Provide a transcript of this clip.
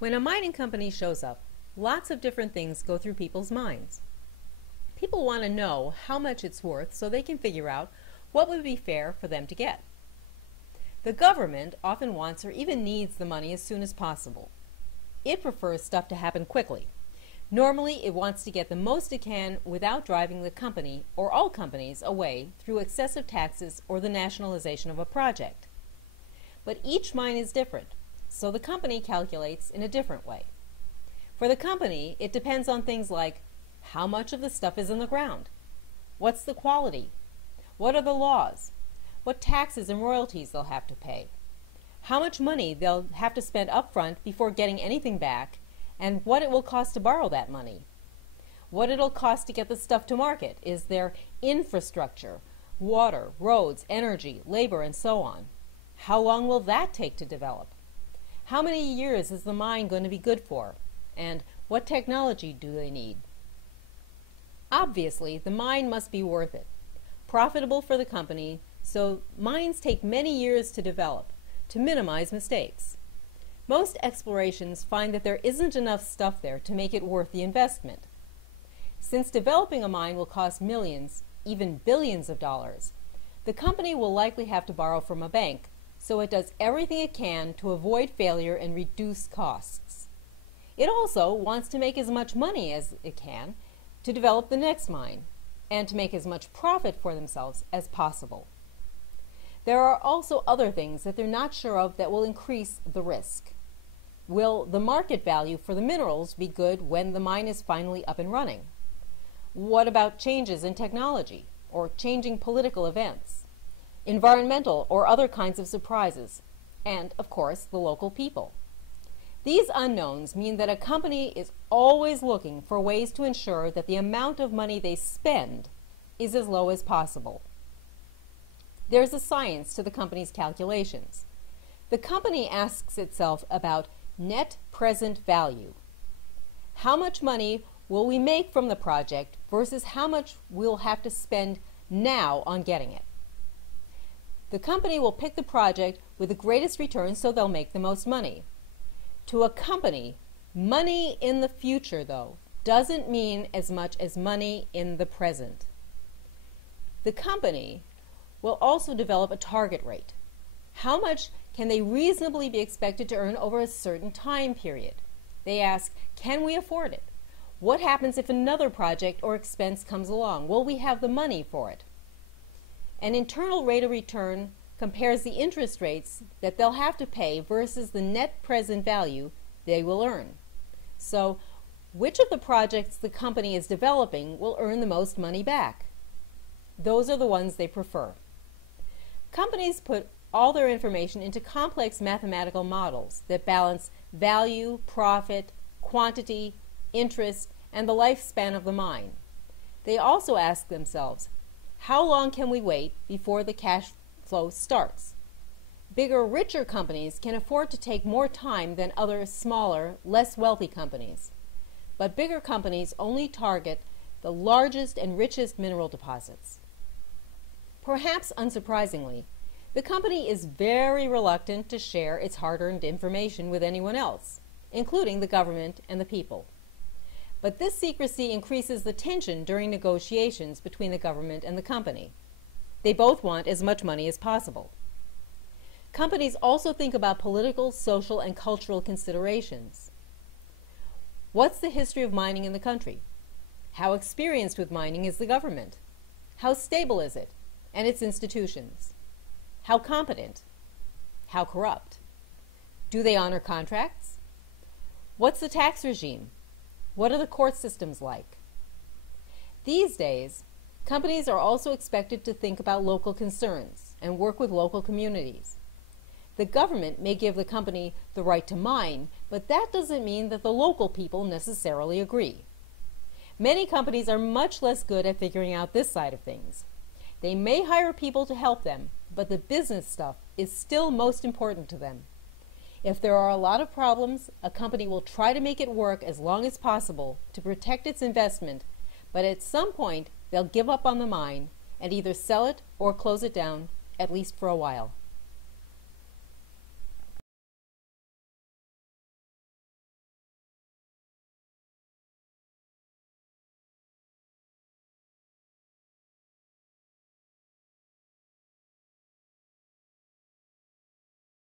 When a mining company shows up, lots of different things go through people's minds. People want to know how much it's worth so they can figure out what would be fair for them to get. The government often wants or even needs the money as soon as possible. It prefers stuff to happen quickly. Normally, it wants to get the most it can without driving the company or all companies away through excessive taxes or the nationalization of a project. But each mine is different, so the company calculates in a different way. For the company, it depends on things like how much of the stuff is in the ground, what's the quality, what are the laws, what taxes and royalties they'll have to pay, how much money they'll have to spend up front before getting anything back, and what it will cost to borrow that money, what it'll cost to get the stuff to market. Is there infrastructure, water, roads, energy, labor, and so on? How long will that take to develop? How many years is the mine going to be good for? And what technology do they need? Obviously, the mine must be worth it, profitable for the company, so mines take many years to develop to minimize mistakes. Most explorations find that there isn't enough stuff there to make it worth the investment. Since developing a mine will cost millions, even billions of dollars, the company will likely have to borrow from a bank, so it does everything it can to avoid failure and reduce costs. It also wants to make as much money as it can to develop the next mine and to make as much profit for themselves as possible. There are also other things that they're not sure of that will increase the risk. Will the market value for the minerals be good when the mine is finally up and running? What about changes in technology or changing political events, environmental or other kinds of surprises, and, of course, the local people? These unknowns mean that a company is always looking for ways to ensure that the amount of money they spend is as low as possible. There's a science to the company's calculations. The company asks itself about net present value. How much money will we make from the project versus how much we'll have to spend now on getting it? The company will pick the project with the greatest return, so they'll make the most money. To a company, money in the future, though, doesn't mean as much as money in the present. The company will also develop a target rate. How much can they reasonably be expected to earn over a certain time period? They ask, can we afford it? What happens if another project or expense comes along? Will we have the money for it? An internal rate of return compares the interest rates that they'll have to pay versus the net present value they will earn. So, which of the projects the company is developing will earn the most money back? Those are the ones they prefer. Companies put all their information into complex mathematical models that balance value, profit, quantity, interest, and the lifespan of the mine. They also ask themselves, how long can we wait before the cash flow starts? Bigger, richer companies can afford to take more time than other smaller, less wealthy companies. But bigger companies only target the largest and richest mineral deposits. Perhaps unsurprisingly, the company is very reluctant to share its hard-earned information with anyone else, including the government and the people. But this secrecy increases the tension during negotiations between the government and the company. They both want as much money as possible. Companies also think about political, social, and cultural considerations. What's the history of mining in the country? How experienced with mining is the government? How stable is it and its institutions? How competent? How corrupt? Do they honor contracts? What's the tax regime? What are the court systems like? These days, companies are also expected to think about local concerns and work with local communities. The government may give the company the right to mine, but that doesn't mean that the local people necessarily agree. Many companies are much less good at figuring out this side of things. They may hire people to help them, but the business stuff is still most important to them. If there are a lot of problems, a company will try to make it work as long as possible to protect its investment, but at some point they'll give up on the mine and either sell it or close it down, at least for a while.